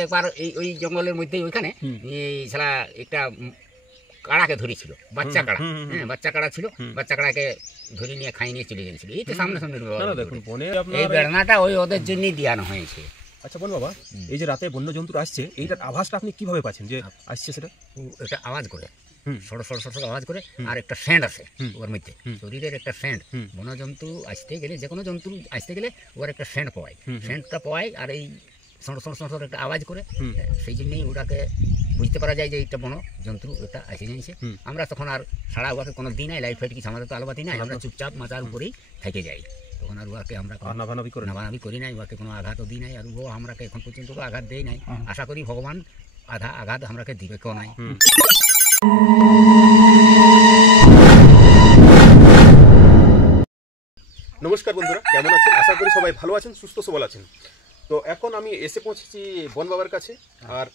একবার ওই জঙ্গলের মধ্যে ওইখানে সালা একটা কাড়াকে ধরেছিল, বাচ্চা কাড়া। হ্যাঁ, বাচ্চা কাড়া ছিল, বাচ্চা কাড়াকে ধরে নিয়ে খাই নিয়ে চলে গেছিল। এই তো সামনে সামনে এই বেড়ানাটা ওই ওদের জন্যই দেওয়ানো হয়েছে। আচ্ছা বল বাবা, এই যে রাতে বন্য জন্তু আসছে, এইটার আভাসটা আপনি কিভাবে পাচ্ছেন যে আসছে? সেটা একটা আওয়াজ করে, সড়ো সড়ো সড়ো আওয়াজ করে, আর একটা সেন্ট আছে ওর মধ্যে, শরীরের একটা সেন্ট। বনজন্তু আসতে গেলে, যে কোনো জন্তু আসতে গেলে ওর একটা সেন্ট পাওয়ায়, সেন্টটা পাওয়ায়, আর এই সড়ো সড়ো সড়ো সড়ো একটা আওয়াজ করে। সেই জন্যই ওটাকে বুঝতে পারা যায় যে এইটা বন জন্তু ওটা আসে যাইছে। আমরা তখন আর সারা ওয়াকে কোনো দিন নাই, লাইট ফাইট কিছু আমাদের তো আলোবাতি নাই, আমরা চুপচাপ মাথার উপরেই থেকে যাই। তখন আর ওয়াকে আমরা নাভানাভি করি নাই, ওয়াকে কোনো আঘাতও দিই নাই, আর ও আমরাকে এখন পর্যন্ত আঘাত দেয় নাই। আশা করি ভগবান আঘাত আমরাকে দিবে কেউ নাই। নমস্কার বন্ধুরা, কেমন আছেন? আশা করি সবাই ভালো আছেন, সুস্থ সবল আছেন। তো এখন আমি এসে পৌঁছেছি বন বাবার কাছে। আর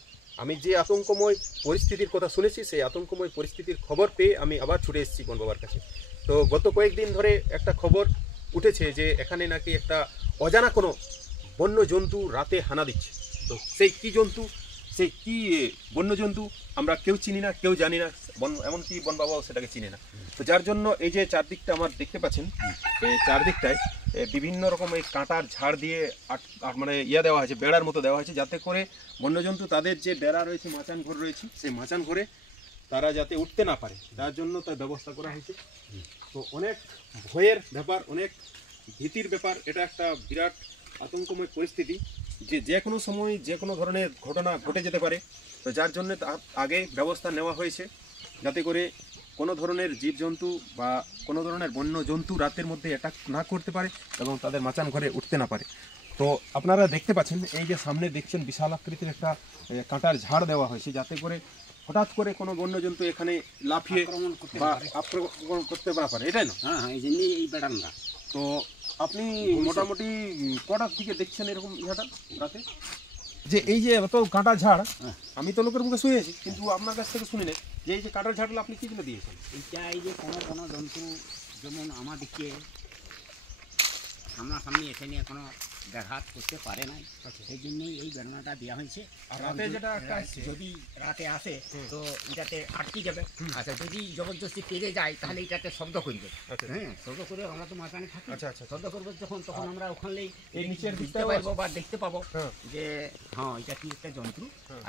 আমি যে আতঙ্কময় পরিস্থিতির কথা শুনেছি, সেই আতঙ্কময় পরিস্থিতির খবর পেয়ে আমি আবার ছুটে এসেছি বন বাবার কাছে। তো গত কয়েকদিন ধরে একটা খবর উঠেছে যে এখানে নাকি একটা অজানা কোনো বন্য জন্তু রাতে হানা দিচ্ছে। তো সেই কী জন্তু, সেই কী বন্যজন্তু আমরা কেউ চিনি না, কেউ জানি না, এমনকি বন বাবাও সেটাকে চিনে না। তো যার জন্য এই যে চারদিকটা আমার দেখতে পাচ্ছেন, এই চারদিকটায় বিভিন্ন রকম এই কাঁটার ঝাড় দিয়ে মানে দেওয়া হয়েছে, বেড়ার মতো দেওয়া হয়েছে, যাতে করে বন্যজন্তু তাদের যে ডেরা রয়েছে, মাচান ঘর রয়েছে, সেই মাচান ঘরে তারা যাতে উঠতে না পারে, তার জন্য তার ব্যবস্থা করা হয়েছে। তো অনেক ভয়ের ব্যাপার, অনেক ভীতির ব্যাপার, এটা একটা বিরাট আতঙ্কময় পরিস্থিতি, যে কোনো সময় যে কোনো ধরনের ঘটনা ঘটে যেতে পারে। তো যার জন্য আগে ব্যবস্থা নেওয়া হয়েছে যাতে করে কোনো ধরনের জীবজন্তু বা কোনো ধরনের বন্য জন্তু রাতের মধ্যে অ্যাটাক না করতে পারে এবং তাদের মাচান ঘরে উঠতে না পারে। তো আপনারা দেখতে পাচ্ছেন, এই যে সামনে দেখছেন বিশাল আকৃতির একটা কাঁটার ঝাড় দেওয়া হয়েছে, যাতে করে হঠাৎ করে কোনো বন্যজন্তু এখানে লাফিয়ে বা আক্রমণ করতে না পারে, এটাই না? হ্যাঁ, এই জন্যই এই বেড়ানটা। তো আপনি মোটামুটি কটার দিকে দেখছেন এরকম ইহাটা রাতে? যে এই যে এত কাঁটা ঝাড়, আমি তো লোকের মুখে শুনেছি, কিন্তু আপনার কাছ থেকে শুনি নাই যে এই যে কাঁটার ঝাড়গুলো আপনি কি জন্য দিয়েছেন? এইটা এই যে কোনো জন্তু যেমন আমাদেরকে সামনাসামনি এসে নিয়ে কোনো ব্যাঘাত করতে পারে নাই, সেই জন্যই এই বেড়ানাটা দেওয়া হয়েছে। আর রাতে যেটা যদি রাতে আসে তো এটাতে আটকে যাবে। আচ্ছা, যদি জবরদস্তি পেরে যায় তাহলে এটাতে শব্দ করবে। হ্যাঁ, শব্দ করে আমরা তো মাঝখানে থাকি। আচ্ছা, শব্দ করবে তখন আমরা ওখানেই এই নিচের দিকতে পারবো বা দেখতে পাবো যে হ্যাঁ এটা কি একটা যন্ত্র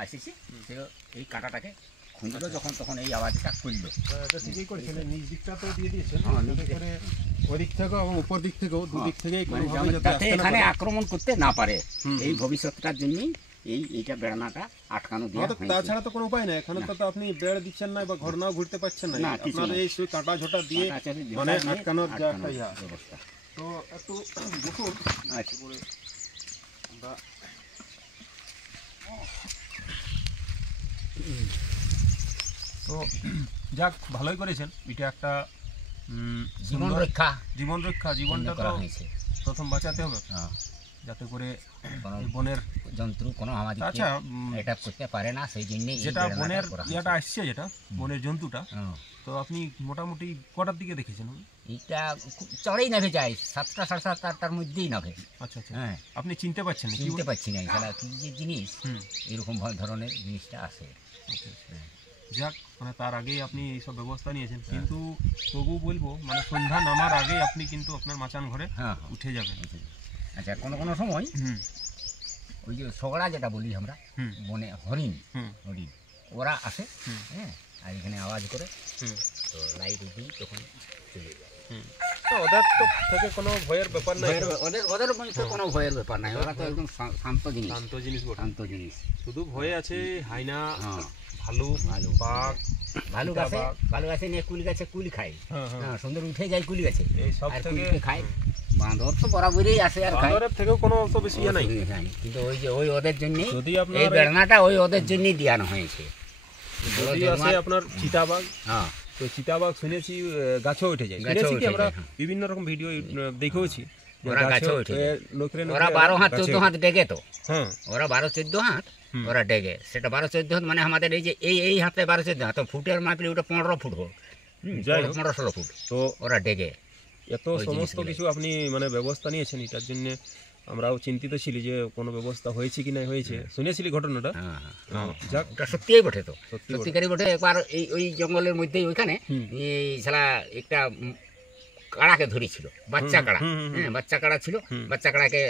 আসেছে। সে এই কাঁটাটাকে খুঁজলো যখন, তখন এই আওয়াজটা করলো। ঠিকই করেছিলেন, নিচ দিকটা তো দিয়ে দিয়েছেন, ওই দিক থেকেও এবং উপর দিক থেকেও দুদিক থেকেই এখানে আক্রমণ করতে না পারে, এই ভবিষ্যৎটার জন্যই এইটা বেড়ানাটা আটকানো দিয়ে। তাছাড়া তো কোনো উপায় নাই, এখানে তো আপনি বেড় দিচ্ছেন না বা ঘটনাও ঘুরতে পারছেন না, আপনার এই কাঁটা ঝোটা দিয়ে মানে আটকানোর যা একটা ব্যবস্থা। তো একটু বসুন। তো যাক, ভালোই করেছেন, এটা একটা জীবন রক্ষা, জীবনটা তো প্রথম বাঁচাতে হবে, যাতে করে বনের জন্তু কোনো আমাদের এটা করতে পারে না। সেই জন্যই যেটা বনের ইয়াটা আসছে, যেটা বনের জন্তুটা, তো আপনি মোটামুটি কটার দিকে দেখেছেন? এটা চড়েই নাভে যায়, 7টা সাড়ে 7টা 8টার মধ্যেই নাভে। আচ্ছা, হ্যাঁ, আপনি চিনতে পারছেন না? চিনতে পারছি না এখানে কি যে জিনিস, এরকম ধরনের জিনিসটা আছে। যাক, মানে তার আগেই আপনি এইসব ব্যবস্থা নিয়েছেন, কিন্তু তবু বলবো মানে সন্ধ্যা নামার আগে আপনি কিন্তু আপনার মাচান ঘরে উঠে যাবেন। আচ্ছা, কোনো সময় ওই যে সগড়া যেটা বলি আমরা, বনে হরিণ ওরা আসে, হ্যাঁ, আর এখানে আওয়াজ করে, তো লাইট দিই তখন চলে যায়। ওদের তো থেকে কোনো ভয়ের ব্যাপার নাই, ওদের মধ্যে কোনো ভয়ের ব্যাপার নাই, ওরা তো একদম শান্ত জিনিস। শুধু ভয়ে আছে হাইনা, বাঘ, ভালু গাছে নিয়ে কুল গাছে কুল খায়, সুন্দর উঠে যায় কুল গাছে, সব থেকে খায়। বাঁদর তো বরাবরই আসে আর খায়, বাঁদরের থেকেও কোনো তো বেশি নাই। কিন্তু ওই যে ওদের জন্যই এই বেড়ানাটা ওদের জন্যই দেওয়ানো হয়েছে। যদি আসে আপনার চিতাবাঘ, তো চিতাবাঘ শুনেছি গাছেও উঠে যায়, আমরা বিভিন্ন রকম ভিডিও দেখেওছি, ওরা 12 হাত 14 হাত ডেগে, তো ওরা 12-14 হাত ওরা ডেগে। সেটা 12-14 হাত মানে আমাদের এই যে এই হাতে 12-14 হাত, তো ফুটের মাপলে ওটা 15 ফুট হোক, 15-16 ফুট, তো ওরা ডেগে। এত সমস্ত কিছু আপনি মানে ব্যবস্থা নিয়েছেন, এটার জন্য আমরাও চিন্তিত ছিলি যে কোনো ব্যবস্থা হয়েছে কি না হয়েছে, শুনেছিলি ঘটনাটা। হ্যাঁ হ্যাঁ, যাক ওটা সত্যিই বটে তো, সত্যি সত্যিকারই বটে। একবার এই ওই জঙ্গলের মধ্যেই ওইখানে হুম। এই শালা একটা কাড়াকে ধরেছিল, বাচ্চা কাড়া। হুম, হুম, হুম। হ্যাঁ, বাচ্চা কাড়া ছিল, হুম। বাচ্চা কাড়াকে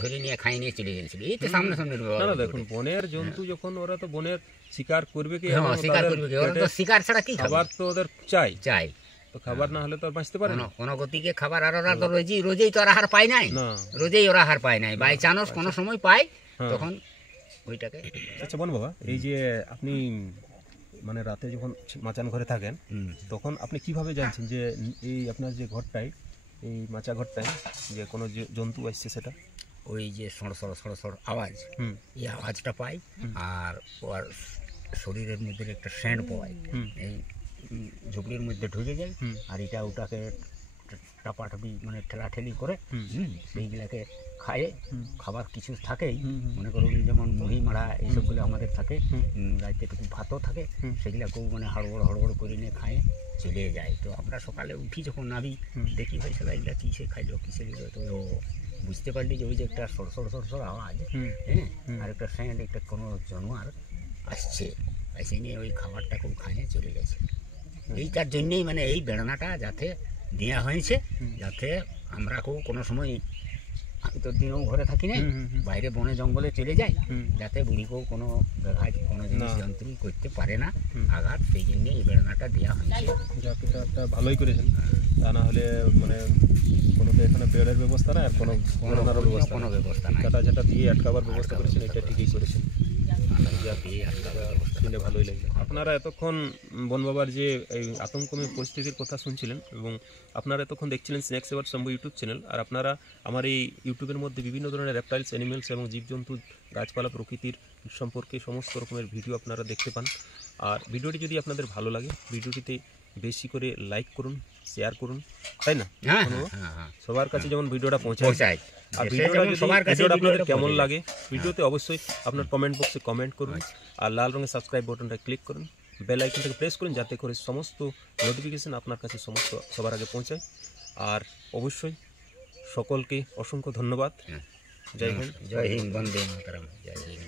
ধরে নিয়ে খাইয়ে নিয়ে চলে গেছিল। এই তো সামনে সামনে না না দেখুন, বনের জন্তু যখন ওরা তো বনের শিকার করবে কি, হ্যাঁ, এবং শিকার তাদের করবে কি? ওরা তো পেটে শিকার ছাড়া কি খাবার খাবার তো ওদের চাই, চাই? তো খাবার না হলে তো আর বাঁচতে পারে না। কোনো গতিকে খাবার, আর ওরা তো রোজেই তো আর আহার পায় নাই, না। রোজেই ওরা আহার পায় নাই। বাই চান্স কোনো সময় পায়, হ্যাঁ। তখন ওইটাকে আচ্ছা বন বাবা, এই যে আপনি মানে রাতে যখন মাচান ঘরে থাকেন, তখন আপনি কিভাবে জানছেন যে এই আপনার যে ঘরটায়, এই মাচা ঘরটায় যে কোনো জন্তু আসছে সেটা? ওই যে সড় সড় সড় সড় আওয়াজ, হুম এই আওয়াজটা পাই, আর ওর শরীরের মধ্যে একটা সেন্ট পাই। হুম এই ঝুপড়ির মধ্যে ঢুকে যায়, হুম আর এটা ওটাকে টাপাটাপি মানে ঠেলাঠেলি করে, হুম সেইগুলাকে খায়। হুম। খাবার কিছু থাকেই, হুম হুম মনে করুন যেমন মুড়ি মারা এইসবগুলো আমাদের থাকে, হুম। রাইতে একটু ভাতও থাকে, হুম। সেগুলাকেও মানে হড়বড় করে নিয়ে খায় চলে যায়। তো আমরা সকালে উঠি যখন নাবি, হুম। দেখি ভাই সবাই এগুলা কিসে খাইলো কিসে দিল, তো ও বুঝতে পারলি যে ওই যে একটা সর সর সর সর আওয়াজ, হুম হ্যাঁ, হুম। আর একটা স্যান্ড, একটা কোনো জানোয়ার আসছে, এসে নিয়ে ওই খাবারটাকেও খাইয়ে চলে গেছে। এইটার জন্যেই মানে এই বেড়ানাটা যাতে দেওয়া হয়েছে, হুম। যাতে আমরা কেউ কোনো সময়, আমি তো দিনেও ঘরে থাকি না, হুম হুম হুম। বাইরে বনে জঙ্গলে চলে যাই, হুম। যাতে বুড়িকেও কোনো ব্যাঘাত কোনো জিনিস না। যন্ত্রী করতে পারে না, হুম। আঘাত, সেই জন্যে এই বেড়ানাটা দেওয়া হয়েছে। যাক, এটা একটা ভালোই করেছেন, তা না হলে মানে কোনো তো এখানে বেড়ের ব্যবস্থা নাই আর কোনো বেড়ানোরও ব্যবস্থা কোনো নাই। ব্যবস্থা নাই, কাটা ঝাঁটা দিয়ে আটকাবার ব্যবস্থা করেছেন, এটা ঠিকই করেছেন। এই আটকাবার ব্যবস্থা। শুনে ভালোই লাগলো। আপনারা এতক্ষণ বন বাবার যে এই আতঙ্কময় পরিস্থিতির কথা শুনছিলেন, এবং আপনারা এতক্ষণ দেখছিলেন স্ন্যাক সেভার শম্ভু ইউটিউব চ্যানেল। আর আপনারা আমার এই ইউটিউবের মধ্যে বিভিন্ন ধরনের রেপটাইলস, অ্যানিমেলস এবং জীবজন্তু, গাছপালা, প্রকৃতির সম্পর্কে সমস্ত রকমের ভিডিও আপনারা দেখতে পান। আর ভিডিওটি যদি আপনাদের ভালো লাগে, ভিডিওটিতে বেশি করে লাইক করুন, শেয়ার করুন, তাই না? হ্যাঁ হ্যাঁ হ্যাঁ, সবার কাছে যেমন ভিডিওটা পৌঁছায়। পৌঁছায়। আর দেশে ভিডিওটা যেমন যদি সবার কাছে ভিডিওটা আপনাদের ভিডিওটা কেমন পৌঁছে যায়। লাগে, ভিডিওতে অবশ্যই আপনার কমেন্ট বক্সে কমেন্ট করুন, আর লাল রঙের সাবস্ক্রাইব বাটনটা ক্লিক করুন, বেল আইকনটাকে প্রেস করুন, যাতে করে সমস্ত নোটিফিকেশন আপনার কাছে সবার আগে পৌঁছায়। আর অবশ্যই সকলকে অসংখ্য ধন্যবাদ। জয় হিন্দ। জয় হিন্দ, বন্দে মাতরম, জয় হিন্দ।